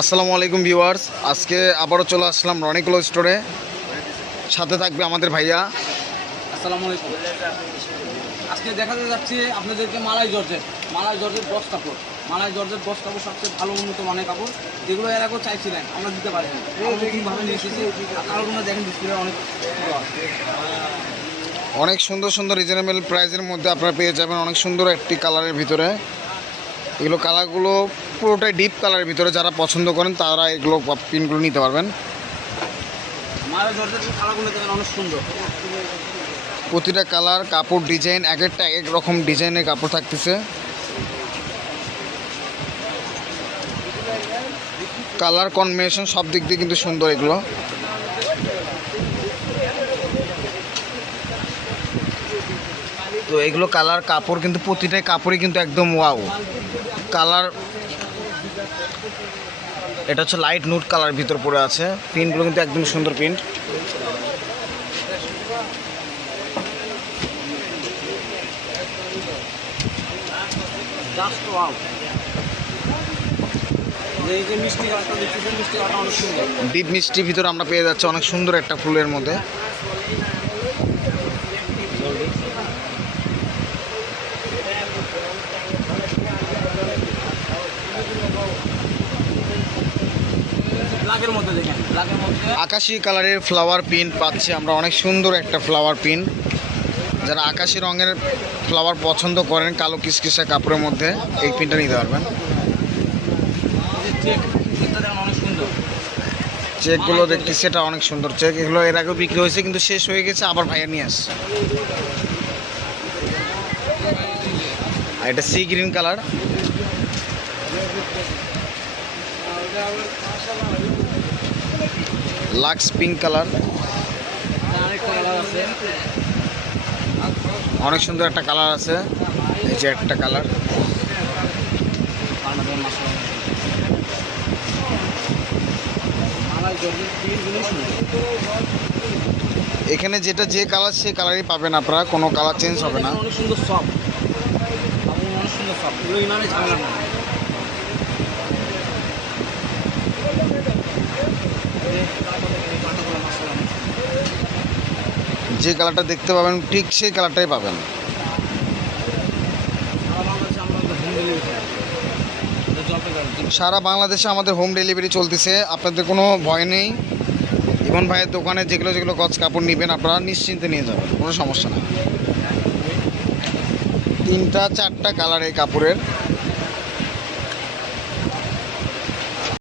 আসসালামু আলাইকুম ভিউয়ার্স, আজকে আবারও চলে আসলাম রনি ক্লথ স্টোরে। সাথে থাকবে আমাদের ভাইয়া। আসসালামু আলাইকুম। আজকে দেখাতে যাচ্ছি আপনাদেরকে মালাই জর্জেট বক্স কাপড়। মালাই জর্জেট বক্স কাপড় সবচেয়ে ভালো উন্নত মানের কাপড়, যেগুলো এর আগেও চাইছিলেন, আমরা দিতে পারি না। নতুনভাবে নিয়ে এসেছি। কালারগুলো দেখেন, ডিসপ্লে অনেক ভালো আছে। অনেক সুন্দর সুন্দর রিজনেবল প্রাইসের মধ্যে আপনারা পেয়ে যাবেন অনেক সুন্দর একটি কালারের ভিতরে। এগুলো কালারগুলো পুরোটাই ডিপ কালারের ভিতরে, যারা পছন্দ করেন তারা এগুলো প্রিন্টগুলো নিতে পারবেন। মালাই জর্জেটের কালারগুলো দেখেন অনেক সুন্দর। প্রতিটা কালার, কাপড়, ডিজাইন এক একটা এক রকম ডিজাইনের কাপড় থাকতেছে। কালার কম্বিনেশন সব দিক দিয়ে কিন্তু সুন্দর এগুলো। তো এগুলো কালার, কাপড় কিন্তু প্রতিটাই কাপড়ই কিন্তু একদম ওয়াও কালার। এটা হচ্ছে লাইট নুট কালার ভিতর পড়ে আছে। প্রিন্টগুলো কিন্তু একদম সুন্দর প্রিন্ট। Just wow. এই যে মিষ্টি কালারটা দেখতেছেন, মিষ্টি কালারটা অনেক সুন্দর। ডিপ মিষ্টি ভিতরে আমরা পেয়ে যাচ্ছি অনেক সুন্দর একটা ফুলের মধ্যে। ব্ল্যাকের মধ্যে দেখেন, ব্ল্যাকের মধ্যে আকাশি কালারের ফ্লাওয়ার প্রিন্ট পাচ্ছি আমরা, অনেক সুন্দর একটা ফ্লাওয়ার প্রিন্ট। যারা আকাশি রঙের ফ্লাওয়ার পছন্দ করেন কালো কিসকিসা কাপড়ের মধ্যে, এই প্রিন্টটা নিতে পারবেন। চেকটা দেখেন অনেক সুন্দর। চেকগুলো দেখতে সেটা অনেক সুন্দর চেক। এগুলো এর আগেও বিক্রি হয়েছে কিন্তু শেষ হয়ে গেছে, আবার ভাইয়া নিয়ে আসছে। আর এটা সি গ্রিন কালার। লাক্স পিঙ্ক কালার, আরেকটা কালার আছে। অনেক সুন্দর একটা কালার আছে। এই যে একটা কালার। মালাই জর্জেট প্রিন্টগুলো সুন্দর। এখানে যেটা যে কালার সেই কালারই পাবেন আপনারা, কোনো কালার চেঞ্জ হবে না। অনেক সুন্দর সফট, অনেক সুন্দর সফট। এগুলো ইনারে ঝামেলা না। যে কালারটা দেখতে পাবেন ঠিক সেই কালারটাই পাবেন। সারা বাংলাদেশে আমাদের হোম ডেলিভারি চলতেছে, আপনাদের কোনো ভয় নেই। ইমন ভাইয়ের দোকানে যেগুলো যেগুলো গজ কাপড় নেবেন আপনারা নিশ্চিন্তে নিয়ে যাবেন, কোনো সমস্যা নেই। 3টা 4টা কালার এই কাপড়ের।